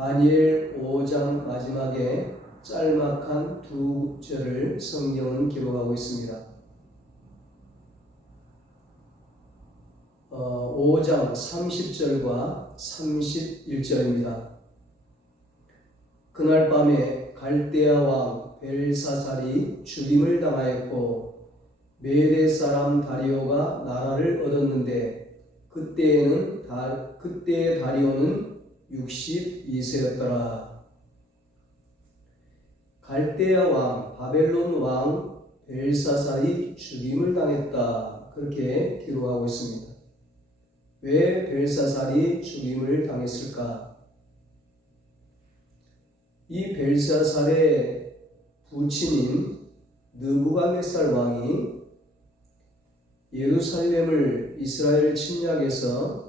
다니엘 5장 마지막에 짤막한 두 절을 성경은 기록하고 있습니다. 5장 30절과 31절입니다. 그날 밤에 갈대아 왕 벨사살이 죽임을 당하였고 메대 사람 다리오가 나라를 얻었는데 그때의 다리오는 62세였더라. 갈대아 왕 바벨론 왕 벨사살이 죽임을 당했다. 그렇게 기록하고 있습니다. 왜 벨사살이 죽임을 당했을까? 이 벨사살의 부친인 느부갓네살 왕이 예루살렘을 이스라엘 침략해서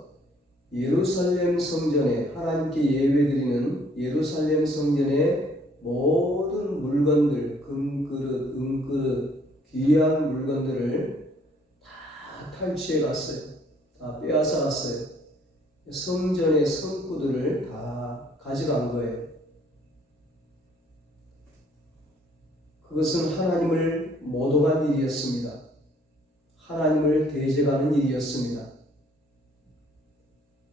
예루살렘 성전에 하나님께 예배드리는 예루살렘 성전의 모든 물건들, 금그릇, 은그릇, 귀한 물건들을 다 탈취해 갔어요. 다 빼앗아 갔어요. 성전의 성구들을 다 가져간 거예요. 그것은 하나님을 모독한 일이었습니다. 하나님을 대적하는 일이었습니다.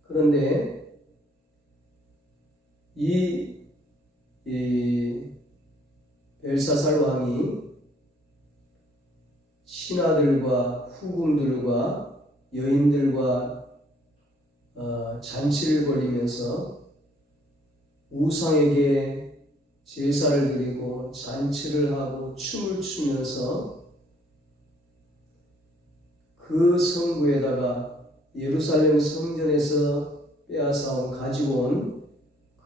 그런데 이 벨사살 왕이 신하들과 후궁들과 여인들과 잔치를 벌이면서 우상에게 제사를 드리고 잔치를 하고 춤을 추면서 그 성구에다가 예루살렘 성전에서 빼앗아온 가지고 온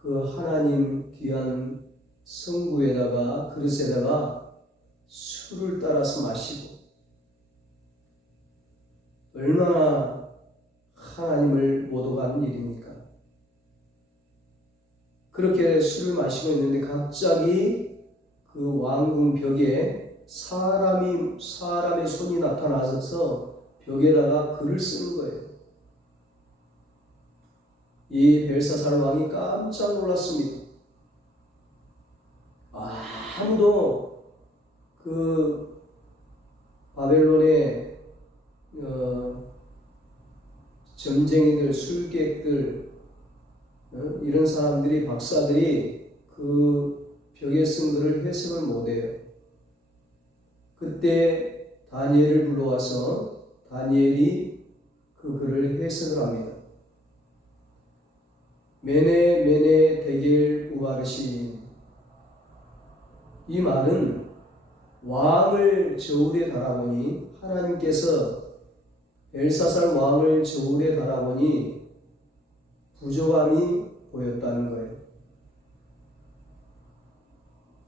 그 하나님 귀한 성구에다가 그릇에다가 술을 따라서 마시고 얼마나 하나님을 모독한 일입니까? 그렇게 술을 마시고 있는데 갑자기 그 왕궁 벽에 사람의 손이 나타나서 벽에다가 글을 쓰는 거예요. 이 벨사살 왕이 깜짝 놀랐습니다. 아무도 그 바벨론의 점쟁이들, 술객들, 이런 사람들이, 박사들이 그 벽에 쓴 글을 해석을 못해요. 그때 다니엘을 불러와서 다니엘이 그 글을 해석을 합니다. 메네 데겔 우바르시. 이 말은 왕을 저울에 달아보니 하나님께서 벨사살 왕을 저울에 달아보니 부족함이 보였다는 거예요.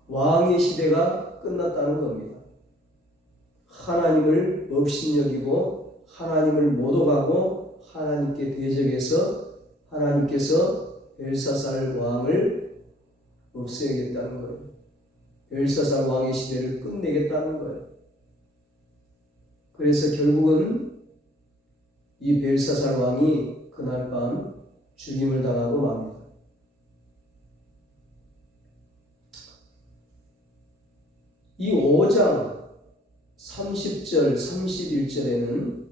왕의 시대가 끝났다는 겁니다. 하나님을 업신여기고 하나님을 모독하고 하나님께 대적해서 하나님께서 벨사살 왕을 없애겠다는 거예요. 벨사살 왕의 시대를 끝내겠다는 거예요. 그래서 결국은 이 벨사살 왕이 그날 밤 죽임을 당하고 맙니다. 이 5장 30절, 31절에는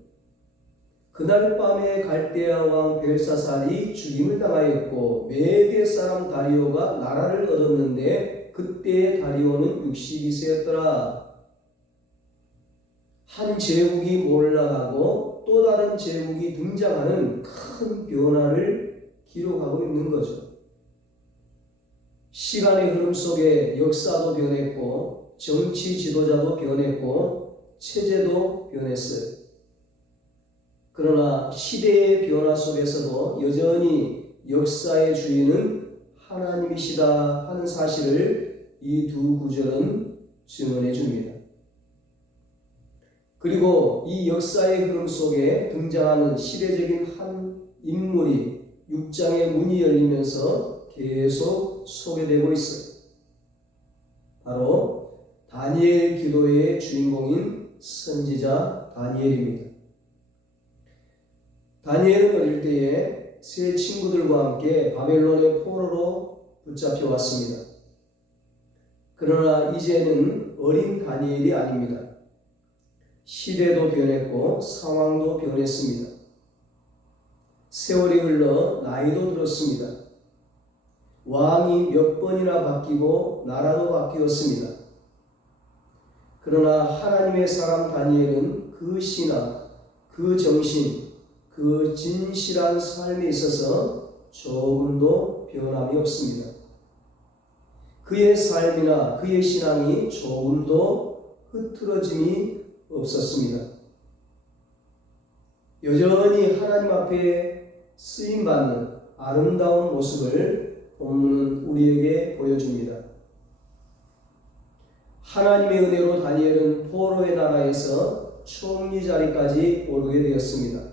그날 밤에 갈대아 왕 벨사살이 죽임을 당하였고 메대 사람 다리오가 나라를 얻었는데 그때의 다리오는 62세였더라. 한 제국이 몰락하고 또 다른 제국이 등장하는 큰 변화를 기록하고 있는 거죠. 시간의 흐름 속에 역사도 변했고 정치 지도자도 변했고 체제도 변했어요. 그러나 시대의 변화 속에서도 여전히 역사의 주인은 하나님이시다 하는 사실을 이 두 구절은 증언해 줍니다. 그리고 이 역사의 흐름 속에 등장하는 시대적인 한 인물이 6장의 문이 열리면서 계속 소개되고 있어요. 바로 다니엘 기도의 주인공인 선지자 다니엘입니다. 다니엘은 어릴 때에 세 친구들과 함께 바벨론의 포로로 붙잡혀 왔습니다. 그러나 이제는 어린 다니엘이 아닙니다. 시대도 변했고 상황도 변했습니다. 세월이 흘러 나이도 들었습니다. 왕이 몇 번이나 바뀌고 나라도 바뀌었습니다. 그러나 하나님의 사람 다니엘은 그 신앙, 그 정신, 그 진실한 삶에 있어서 조금도 변함이 없습니다. 그의 삶이나 그의 신앙이 조금도 흐트러짐이 없었습니다. 여전히 하나님 앞에 쓰임받는 아름다운 모습을 본문은 우리에게 보여줍니다. 하나님의 은혜로 다니엘은 포로의 나라에서 총리 자리까지 오르게 되었습니다.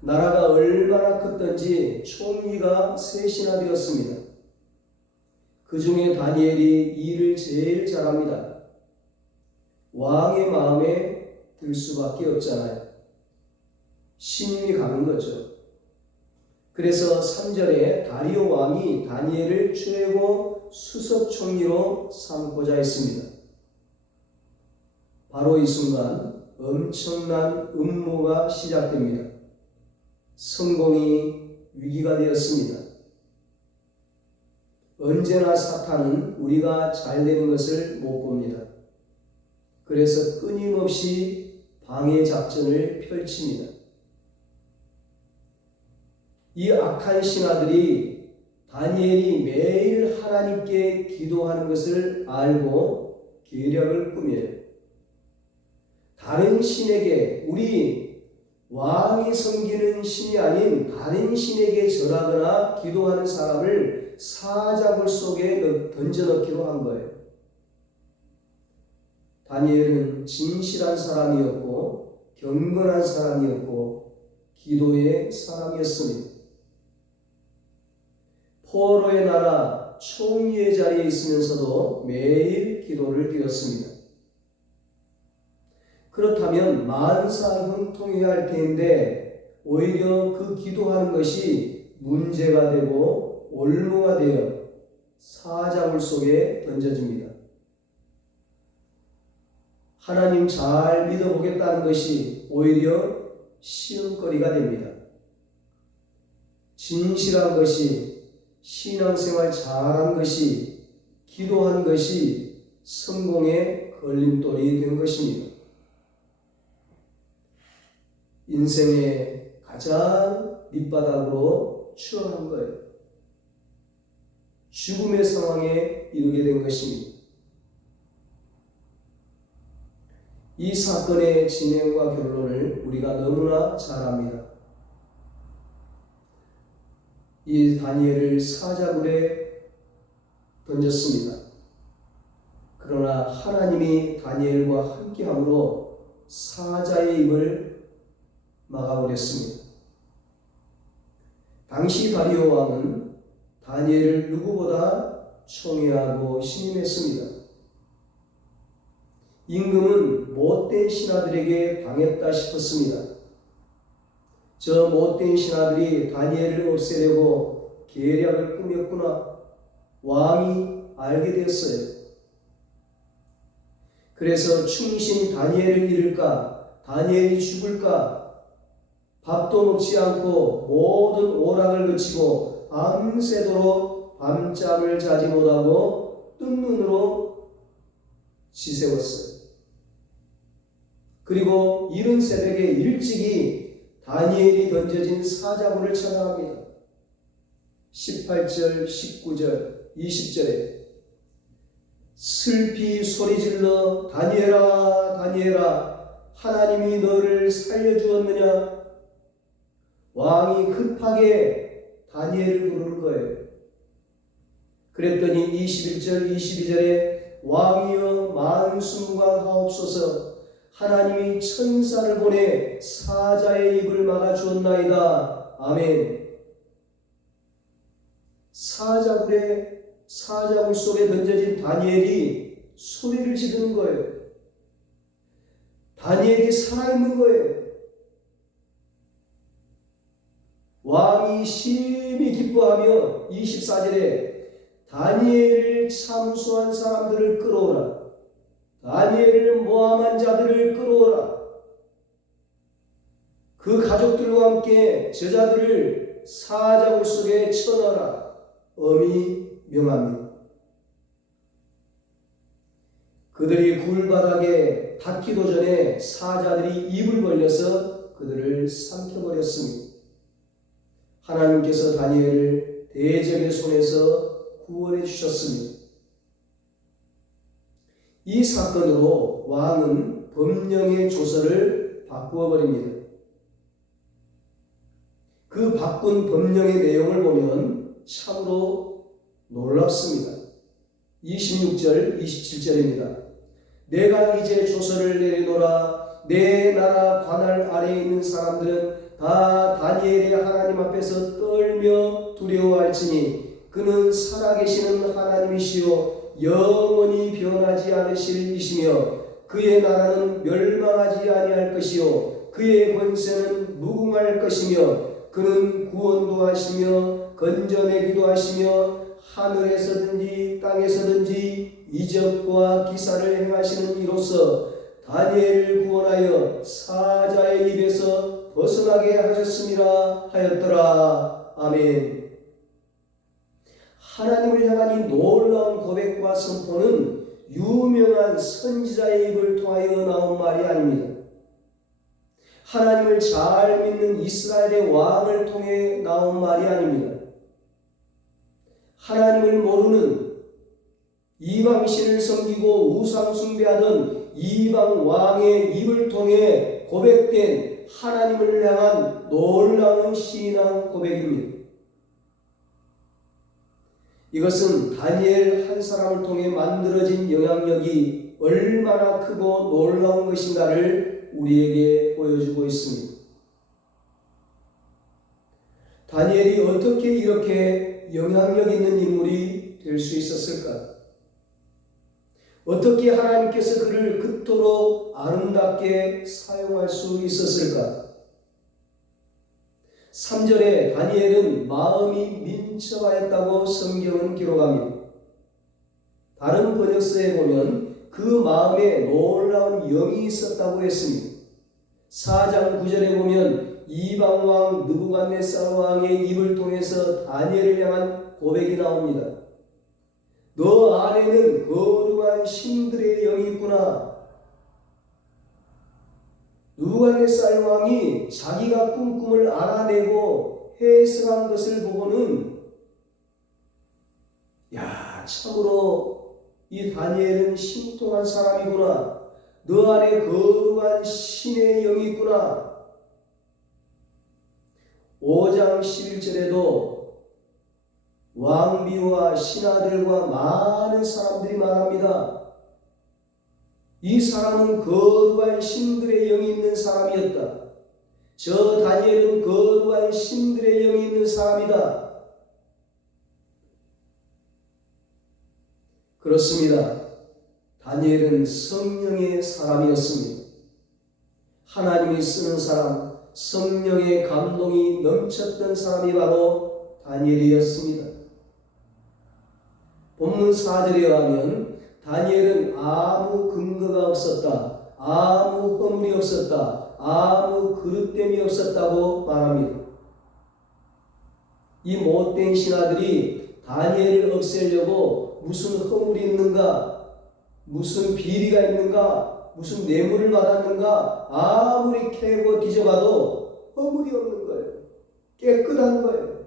나라가 얼마나 컸던지 총리가 셋이나 되었습니다. 그 중에 다니엘이 일을 제일 잘합니다. 왕의 마음에 들 수밖에 없잖아요. 신임이 가는 거죠. 그래서 3절에 다리오 왕이 다니엘을 최고 수석 총리로 삼고자 했습니다. 바로 이 순간 엄청난 음모가 시작됩니다. 성공이 위기가 되었습니다. 언제나 사탄은 우리가 잘 되는 것을 못 봅니다. 그래서 끊임없이 방해 작전을 펼칩니다. 이 악한 신하들이 다니엘이 매일 하나님께 기도하는 것을 알고 계략을 꾸며요. 다른 신에게, 우리 왕이 섬기는 신이 아닌 다른 신에게 절하거나 기도하는 사람을 사자굴 속에 던져넣기로 한 거예요. 다니엘은 진실한 사람이었고 경건한 사람이었고 기도의 사람이었습니다. 포로의 나라 총리의 자리에 있으면서도 매일 기도를 드렸습니다. 그렇다면 만사 형통해야 할 텐데 오히려 그 기도하는 것이 문제가 되고 올무가 되어 사자굴 속에 던져집니다. 하나님 잘 믿어보겠다는 것이 오히려 시험거리가 됩니다. 진실한 것이, 신앙생활 잘한 것이, 기도한 것이 성공의 걸림돌이 된 것입니다. 인생의 가장 밑바닥으로 추월한 거예요. 죽음의 상황에 이르게 된 것입니다. 이 사건의 진행과 결론을 우리가 너무나 잘 압니다. 이 다니엘을 사자굴에 던졌습니다. 그러나 하나님이 다니엘과 함께함으로 사자의 입을 막아버렸습니다. 당시 다리오 왕은 다니엘을 누구보다 총애하고 신임했습니다. 임금은 못된 신하들에게 당했다 싶었습니다. 저 못된 신하들이 다니엘을 없애려고 계략을 꾸몄구나. 왕이 알게 되었어요. 그래서 충신이 다니엘을 잃을까? 다니엘이 죽을까? 밥도 먹지 않고 모든 오락을 그치고 밤새도록 밤잠을 자지 못하고 뜬 눈으로 지새웠어요. 그리고 이른 새벽에 일찍이 다니엘이 던져진 사자굴을 찾아갑니다. 18절, 19절, 20절에 슬피 소리질러 다니엘아 다니엘아 하나님이 너를 살려주었느냐. 왕이 급하게 다니엘을 부르는 거예요. 그랬더니 21절, 22절에 왕이여 만순무강하옵소서. 하나님이 천사를 보내 사자의 입을 막아주었나이다. 아멘. 사자굴 속에 던져진 다니엘이 소리를 지르는 거예요. 다니엘이 살아있는 거예요. 왕이 심히 기뻐하며 24절에 다니엘을 참수한 사람들을 끌어오라. 다니엘을 모함한 자들을 끌어오라. 그 가족들과 함께 저자들을 사자굴 속에 쳐넣어라. 엄히 명합니다. 그들이 굴바닥에 닿기도 전에 사자들이 입을 벌려서 그들을 삼켜버렸습니다. 하나님께서 다니엘을 대적의 손에서 구원해 주셨습니다. 이 사건으로 왕은 법령의 조서를 바꾸어 버립니다. 그 바꾼 법령의 내용을 보면 참으로 놀랍습니다. 26절, 27절입니다. 내가 이제 조서를 내리노라. 내 나라 관할 아래에 있는 사람들은 다 다니엘의 하나님 앞에서 떨며 두려워할지니 그는 살아계시는 하나님이시요 영원히 변하지 않으실 이시며 그의 나라는 멸망하지 아니할 것이요 그의 권세는 무궁할 것이며 그는 구원도 하시며 건져내기도 하시며 하늘에서든지 땅에서든지 이적과 기사를 행하시는 이로써 다니엘을 구원하여 사자의 입에서 벗어나게 하셨음이라 하였더라. 아멘. 하나님을 향한 이 놀라운 고백과 선포는 유명한 선지자의 입을 통하여 나온 말이 아닙니다. 하나님을 잘 믿는 이스라엘의 왕을 통해 나온 말이 아닙니다. 하나님을 모르는 이방신을 섬기고 우상 숭배하던 이방 왕의 입을 통해 고백된 하나님을 향한 놀라운 신앙 고백입니다. 이것은 다니엘 한 사람을 통해 만들어진 영향력이 얼마나 크고 놀라운 것인가를 우리에게 보여주고 있습니다. 다니엘이 어떻게 이렇게 영향력 있는 인물이 될 수 있었을까? 어떻게 하나님께서 그를 그토록 아름답게 사용할 수 있었을까? 3절에 다니엘은 마음이 민첩하였다고 성경은 기록합니다. 다른 번역서에 보면 그 마음에 놀라운 영이 있었다고 했습니다. 4장 9절에 보면 이방왕 느부갓네살 왕의 입을 통해서 다니엘을 향한 고백이 나옵니다. 너 안에는 거룩한 신들의 영이 있구나. 느부갓네살 왕이 자기가 꾼 꿈을 알아내고 해석한 것을 보고는 참으로 이 다니엘은 신통한 사람이구나. 너 안에 거룩한 신의 영이 있구나. 5장 11절에도 왕비와 신하들과 많은 사람들이 말합니다. 이 사람은 거룩한 신들의 영이 있는 사람이었다. 저 다니엘은 거룩한 신들의 영이 있는 사람이다. 그렇습니다. 다니엘은 성령의 사람이었습니다. 하나님이 쓰는 사람, 성령의 감동이 넘쳤던 사람이 바로 다니엘이었습니다. 본문 4절에 의하면 다니엘은 아무 근거가 없었다. 아무 허물이 없었다. 아무 그릇됨이 없었다고 말합니다. 이 못된 신하들이 다니엘을 없애려고 무슨 허물이 있는가, 무슨 비리가 있는가, 무슨 뇌물을 받았는가 아무리 캐고 뒤져봐도 허물이 없는 거예요. 깨끗한 거예요.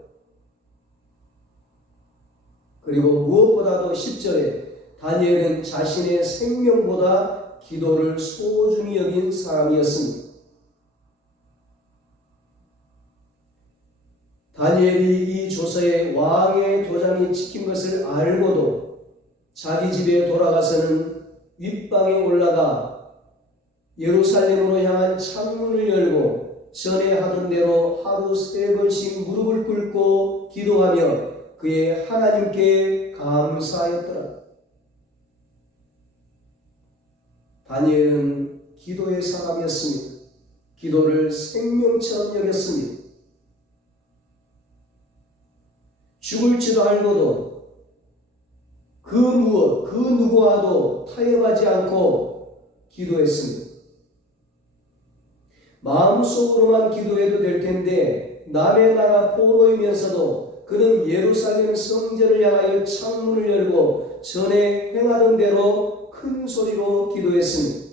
그리고 무엇보다도 10절에 다니엘은 자신의 생명보다 기도를 소중히 여긴 사람이었습니다. 다니엘이 이 조서에 왕의 도장이 찍힌 것을 알고도 자기 집에 돌아가서는 윗방에 올라가 예루살렘으로 향한 창문을 열고 전에 하던 대로 하루 3번씩 무릎을 꿇고 기도하며 그의 하나님께 감사하였더라. 다니엘은 기도의 사람이었습니다. 기도를 생명처럼 여겼습니다. 죽을지도 알고도 그 무엇, 그 누구와도 타협하지 않고 기도했습니다. 마음속으로만 기도해도 될 텐데 남의 나라 포로이면서도 그는 예루살렘 성전을 향하여 창문을 열고 전에 행하던 대로 큰 소리로 기도했습니다.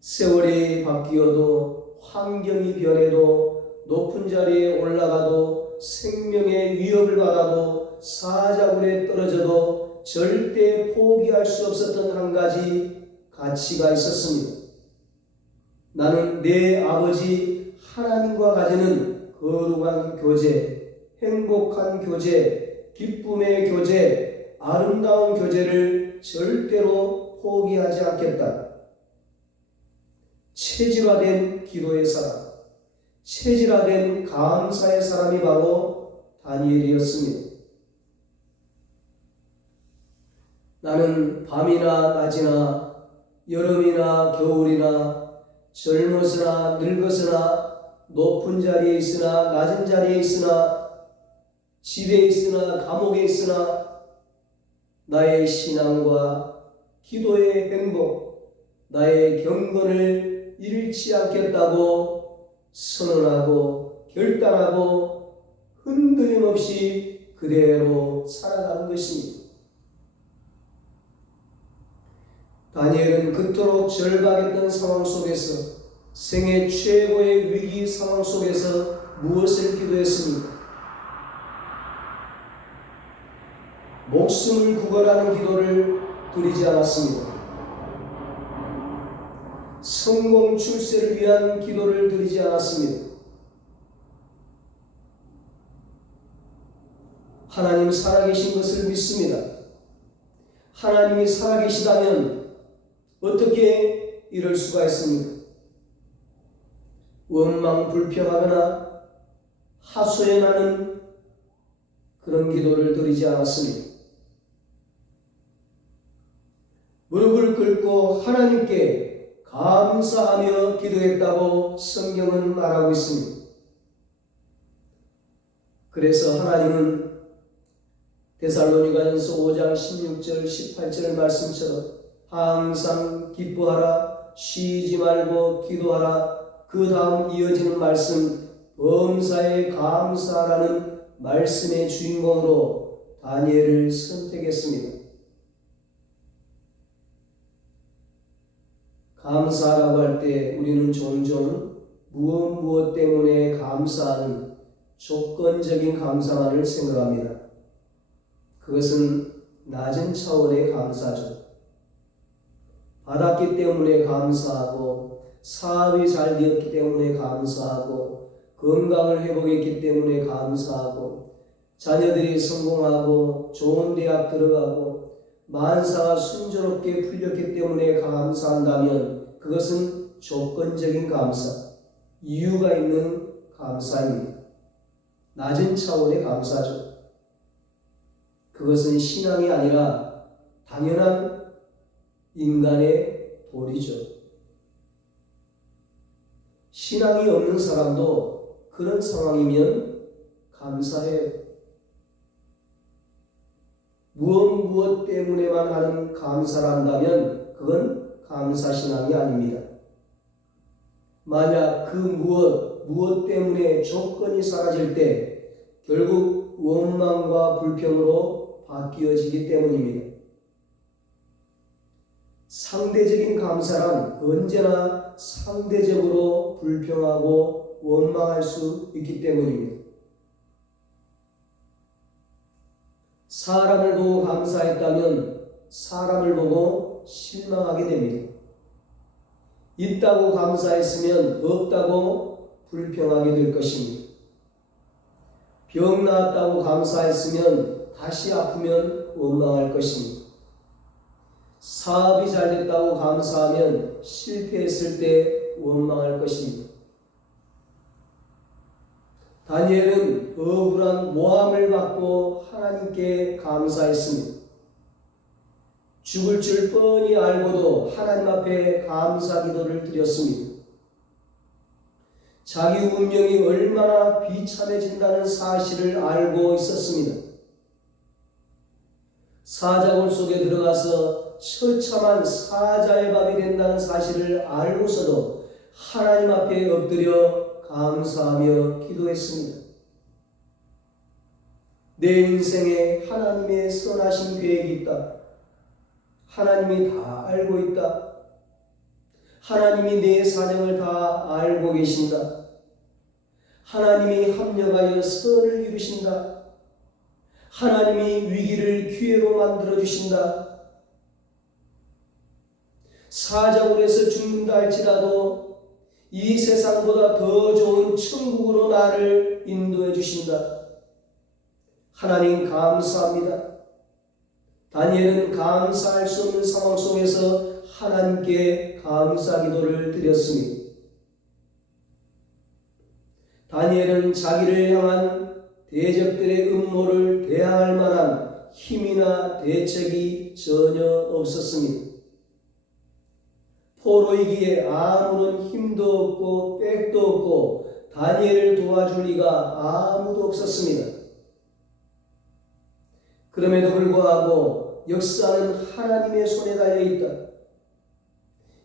세월이 바뀌어도 환경이 변해도 높은 자리에 올라가도 생명의 위협을 받아도 사자굴에 떨어져도 절대 포기할 수 없었던 한 가지 가치가 있었습니다. 나는 내 아버지 하나님과 가지는 거룩한 교제, 행복한 교제, 기쁨의 교제, 아름다운 교제를 절대로 포기하지 않겠다. 체질화된 기도의 사람, 체질화된 감사의 사람이 바로 다니엘이었습니다. 나는 밤이나 낮이나 여름이나 겨울이나 젊어서나 늙어서나 높은 자리에 있으나 낮은 자리에 있으나 집에 있으나 감옥에 있으나 나의 신앙과 기도의 행복, 나의 경건을 잃지 않겠다고 선언하고 결단하고 흔들림 없이 그대로 살아가는 것입니다. 다니엘은 그토록 절박했던 상황 속에서 생애 최고의 위기 상황 속에서 무엇을 기도했습니까? 목숨을 구걸하는 기도를 드리지 않았습니다. 성공 출세를 위한 기도를 드리지 않았습니다. 하나님 살아계신 것을 믿습니다. 하나님이 살아계시다면 어떻게 이럴 수가 있습니까? 원망 불평하거나 하소연하는 그런 기도를 드리지 않았습니다. 무릎을 꿇고 하나님께 감사하며 기도했다고 성경은 말하고 있습니다. 그래서 하나님은 데살로니가전서 5장 16절 18절 말씀처럼 항상 기뻐하라, 쉬지 말고 기도하라. 그 다음 이어지는 말씀, 범사에 감사하라는 말씀의 주인공으로 다니엘을 선택했습니다. 감사하라고 할 때 우리는 종종 무엇 때문에 감사하는 조건적인 감사만을 생각합니다. 그것은 낮은 차원의 감사죠. 받았기 때문에 감사하고, 사업이 잘 되었기 때문에 감사하고, 건강을 회복했기 때문에 감사하고, 자녀들이 성공하고 좋은 대학 들어가고 만사가 순조롭게 풀렸기 때문에 감사한다면 그것은 조건적인 감사, 이유가 있는 감사입니다. 낮은 차원의 감사죠. 그것은 신앙이 아니라 당연한 인간의 도리죠. 신앙이 없는 사람도 그런 상황이면 감사해요. 무엇 때문에만 하는 감사를 한다면 그건 감사신앙이 아닙니다. 만약 그 무엇 때문에 조건이 사라질 때 결국 원망과 불평으로 바뀌어지기 때문입니다. 상대적인 감사란 언제나 상대적으로 불평하고 원망할 수 있기 때문입니다. 사람을 보고 감사했다면 사람을 보고 실망하게 됩니다. 있다고 감사했으면 없다고 불평하게 될 것입니다. 병 나았다고 감사했으면 다시 아프면 원망할 것입니다. 사업이 잘 됐다고 감사하면 실패했을 때 원망할 것입니다. 다니엘은 억울한 모함을 받고 하나님께 감사했습니다. 죽을 줄 뻔히 알고도 하나님 앞에 감사 기도를 드렸습니다. 자기 운명이 얼마나 비참해진다는 사실을 알고 있었습니다. 사자굴 속에 들어가서 처참한 사자의 밥이 된다는 사실을 알고서도 하나님 앞에 엎드려 감사하며 기도했습니다. 내 인생에 하나님의 선하신 계획이 있다. 하나님이 다 알고 있다. 하나님이 내 사정을 다 알고 계신다. 하나님이 합력하여 선을 이루신다. 하나님이 위기를 기회로 만들어 주신다. 사자굴에서 죽는다 할지라도 이 세상보다 더 좋은 천국으로 나를 인도해 주신다. 하나님 감사합니다. 다니엘은 감사할 수 없는 상황 속에서 하나님께 감사 기도를 드렸습니다. 다니엘은 자기를 향한 대적들의 음모를 대항할 만한 힘이나 대책이 전혀 없었습니다. 포로이기에 아무런 힘도 없고 백도 없고 다니엘을 도와줄 리가 아무도 없었습니다. 그럼에도 불구하고 역사는 하나님의 손에 달려있다.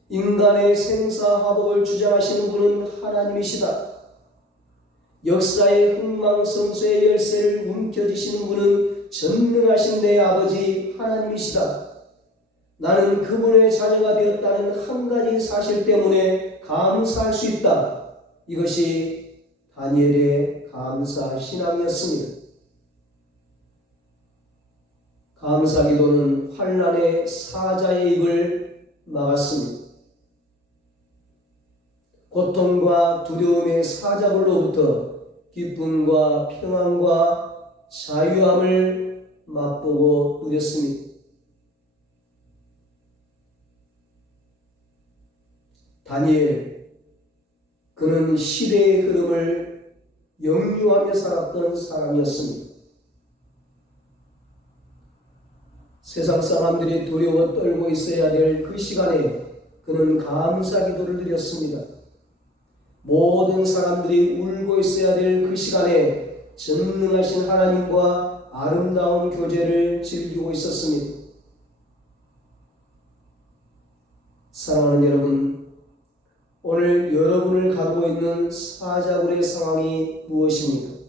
인간의 생사화복을 주장하시는 분은 하나님이시다. 역사의 흥망성쇠의 열쇠를 움켜쥐시는 분은 전능하신 내 아버지 하나님이시다. 나는 그분의 자녀가 되었다는 한 가지 사실 때문에 감사할 수 있다. 이것이 다니엘의 감사 신앙이었습니다. 감사 기도는 환난의 사자의 입을 막았습니다. 고통과 두려움의 사자굴로부터 기쁨과 평안과 자유함을 맛보고 누렸습니다. 다니엘, 그는 시대의 흐름을 역류하며 살았던 사람이었습니다. 세상 사람들이 두려워 떨고 있어야 될 그 시간에 그는 감사 기도를 드렸습니다. 모든 사람들이 울고 있어야 될 그 시간에 전능하신 하나님과 아름다운 교제를 즐기고 있었습니다. 사랑하는 여러분, 오늘 여러분을 가두고 있는 사자굴의 상황이 무엇입니까?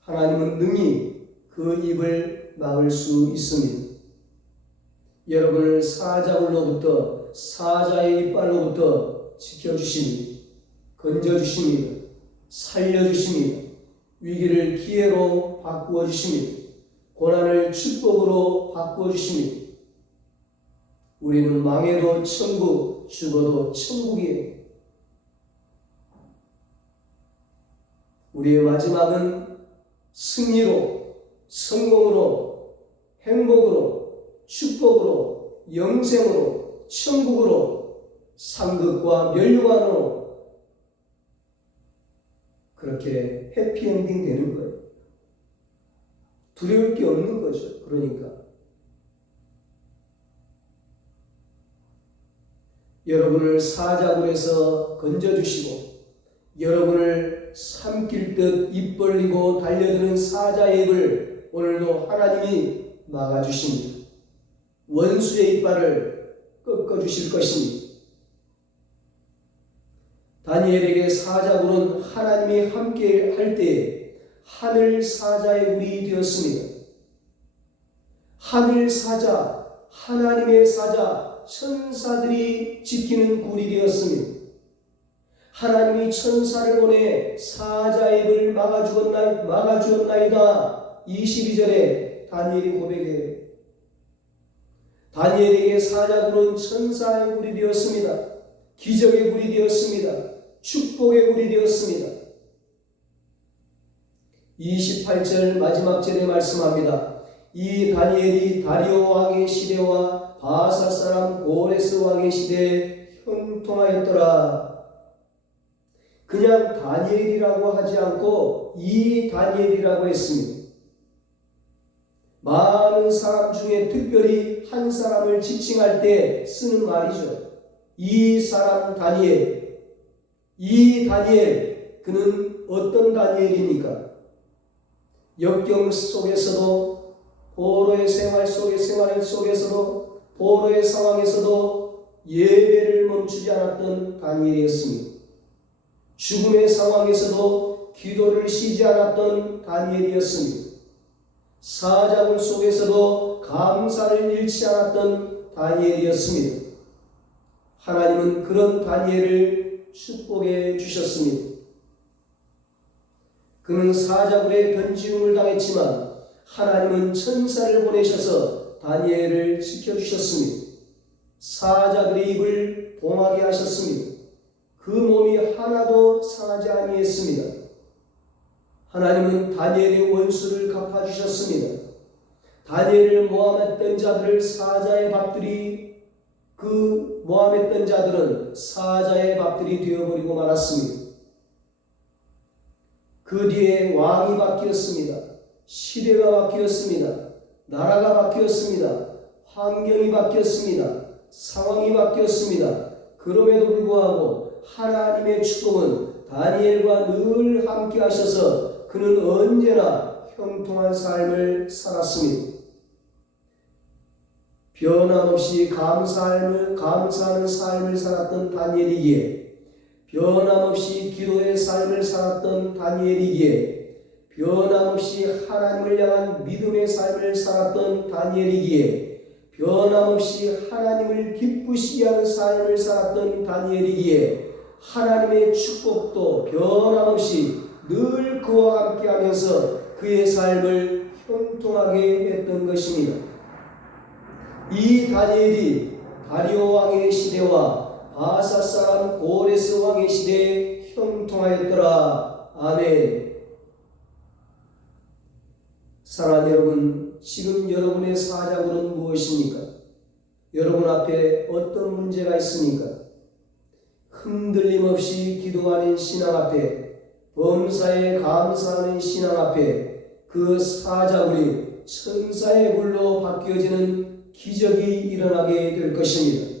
하나님은 능히 그 입을 막을 수 있습니다. 여러분을 사자굴로부터, 사자의 이빨로부터 지켜주십니다. 건져주십니다. 살려주십니다. 위기를 기회로 바꾸어 주십니다. 고난을 축복으로 바꾸어 주십니다. 우리는 망해도 천국, 죽어도 천국이에요. 우리의 마지막은 승리로, 성공으로, 행복으로, 축복으로, 영생으로, 천국으로, 상급과 멸류관으로 그렇게 해피엔딩 되는 거예요. 두려울 게 없는 거죠. 그러니까 여러분을 사자굴에서 건져주시고 여러분을 삼킬 듯 입 벌리고 달려드는 사자의 입을 오늘도 하나님이 막아주십니다. 원수의 이빨을 꺾어주실 것입니다. 다니엘에게 사자굴은 하나님이 함께 할 때에 하늘 사자의 굴이 되었습니다. 하늘 사자, 하나님의 사자, 천사들이 지키는 굴이 되었습니다. 하나님이 천사를 보내 사자의 입을 막아주었나이다. 22절에 다니엘이 고백해요. 다니엘에게 사자굴은 천사의 굴이 되었습니다. 기적의 굴이 되었습니다. 축복의 굴이 되었습니다. 28절 마지막 절에 말씀합니다. 이 다니엘이 다리오 왕의 시대와 바사 사람 고레스 왕의 시대에 형통하였더라. 그냥 다니엘이라고 하지 않고 이 다니엘이라고 했습니다. 많은 사람 중에 특별히 한 사람을 지칭할 때 쓰는 말이죠. 이 사람 다니엘. 이 다니엘, 그는 어떤 다니엘입니까? 역경 속에서도, 포로의 생활 속에서도, 포로의 상황에서도 예배를 멈추지 않았던 다니엘이었습니다. 죽음의 상황에서도 기도를 쉬지 않았던 다니엘이었습니다. 사자굴 속에서도 감사를 잃지 않았던 다니엘이었습니다. 하나님은 그런 다니엘을 축복해 주셨습니다. 그는 사자굴에 던짐을 당했지만 하나님은 천사를 보내셔서 다니엘을 지켜주셨습니다. 사자들의 입을 봉하게 하셨습니다. 그 몸이 하나도 상하지 아니했습니다. 하나님은 다니엘의 원수를 갚아주셨습니다. 다니엘을 모함했던 자들을 사자의 밥들이, 그 모함했던 자들은 사자의 밥들이 되어버리고 말았습니다. 그 뒤에 왕이 바뀌었습니다. 시대가 바뀌었습니다. 나라가 바뀌었습니다. 환경이 바뀌었습니다. 상황이 바뀌었습니다. 그럼에도 불구하고 하나님의 축복은 다니엘과 늘 함께 하셔서 그는 언제나 형통한 삶을 살았습니다. 변함없이 감사하는 삶을 살았던 다니엘이기에, 변함없이 기도의 삶을 살았던 다니엘이기에, 변함없이 하나님을 향한 믿음의 삶을 살았던 다니엘이기에, 변함없이 하나님을 기쁘시게 하는 삶을 살았던 다니엘이기에 하나님의 축복도 변함없이 늘 그와 함께 하면서 그의 삶을 형통하게 했던 것입니다. 이 다니엘이 다리오 왕의 시대와 바사 사람 고레스 왕의 시대에 형통하였더라. 아멘. 사랑하는 여러분, 지금 여러분의 사자굴은 무엇입니까? 여러분 앞에 어떤 문제가 있습니까? 흔들림 없이 기도하는 신앙 앞에, 범사에 감사하는 신앙 앞에 그 사자굴이 천사의 굴로 바뀌어지는 기적이 일어나게 될 것입니다.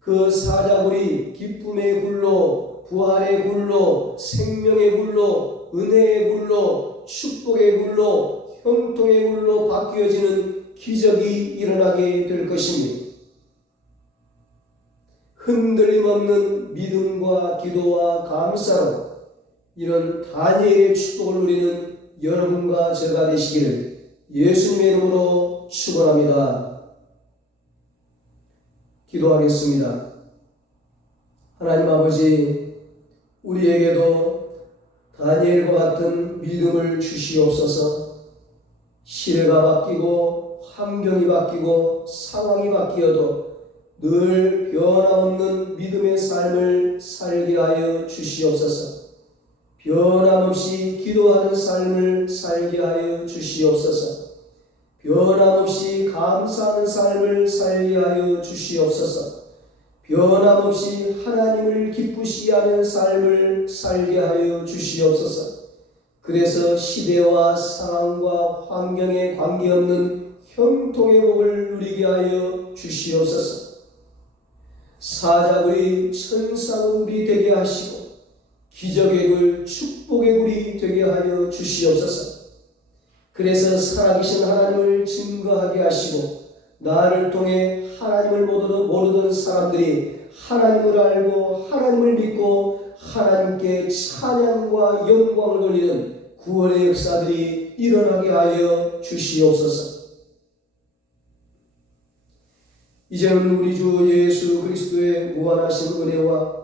그 사자굴이 기쁨의 굴로, 부활의 굴로, 생명의 굴로, 은혜의 굴로, 축복의 굴로, 형통의 굴로 바뀌어지는 기적이 일어나게 될 것입니다. 흔들림 없는 믿음과 기도와 감사로 이런 다니엘의 축복을 누리는 여러분과 제가 되시기를 예수님의 이름으로 축원합니다. 기도하겠습니다. 하나님 아버지, 우리에게도 다니엘과 같은 믿음을 주시옵소서. 시대가 바뀌고 환경이 바뀌고 상황이 바뀌어도 늘 변함없는 믿음의 삶을 살게 하여 주시옵소서. 변함없이 기도하는 삶을 살게 하여 주시옵소서. 변함없이 감사하는 삶을 살게 하여 주시옵소서. 변함없이 하나님을 기쁘시게 하는 삶을 살게 하여 주시옵소서. 그래서 시대와 상황과 환경에 관계없는 형통의 복을 누리게 하여 주시옵소서. 사자굴이 천사굴이 되게 하시고 기적의 굴, 축복의 굴이 되게 하여 주시옵소서. 그래서 살아계신 하나님을 증거하게 하시고 나를 통해 하나님을 모르던 사람들이 하나님을 알고 하나님을 믿고 하나님께 찬양과 영광을 돌리는 구원의 역사들이 일어나게 하여 주시옵소서. 이제는 우리 주 예수 그리스도의 무한하신 은혜와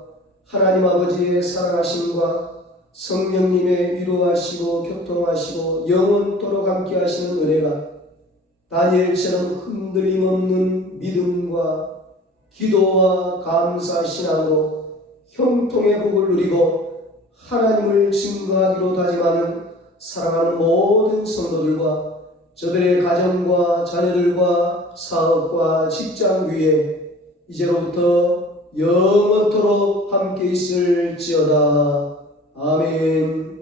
하나님 아버지의 사랑하심과 성령님의 위로하시고 교통하시고 영원토록 함께 하시는 은혜가 다니엘처럼 흔들림 없는 믿음과 기도와 감사 신앙으로 형통의 복을 누리고 하나님을 증거하기로 다짐하는 사랑하는 모든 성도들과 저들의 가정과 자녀들과 사업과 직장 위에 이제로부터 영원토록 함께 있을지어다. 아멘.